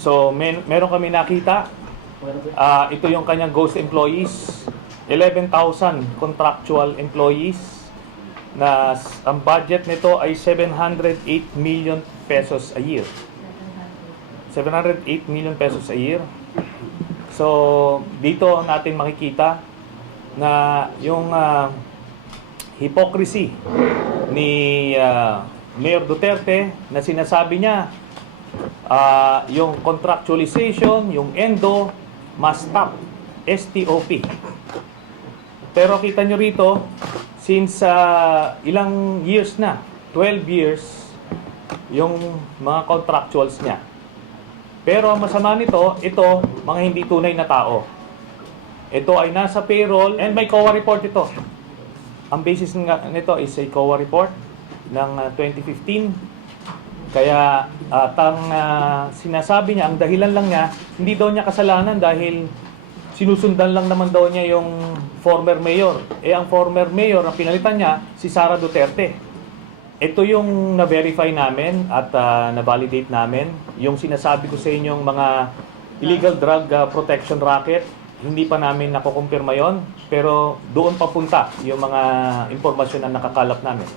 So, meron kami nakita. Ito yung kanyang ghost employees. 11,000 contractual employees na ang budget nito ay 708 million pesos a year. 708 million pesos a year. So, dito natin makikita na yung hypocrisy ni Mayor Duterte na sinasabi niya yung contractualization, yung ENDO must stop, STOP. Pero kita nyo rito, since ilang years na, 12 years, yung mga contractuals niya. Pero ang masama nito, ito, mga hindi tunay na tao. Ito ay nasa payroll, and may COA report ito. Ang basis nito is a COA report ng 2015. Kaya sinasabi niya, ang dahilan lang niya, hindi daw niya kasalanan dahil sinusundan lang naman daw niya yung former mayor. Ang former mayor, ang pinalitan niya, si Sara Duterte. Ito yung na-verify namin at na-validate namin. Yung sinasabi ko sa inyong mga illegal drug protection racket, hindi pa namin nakukumpirma yon, pero doon papunta yung mga impormasyon na nakakalap namin.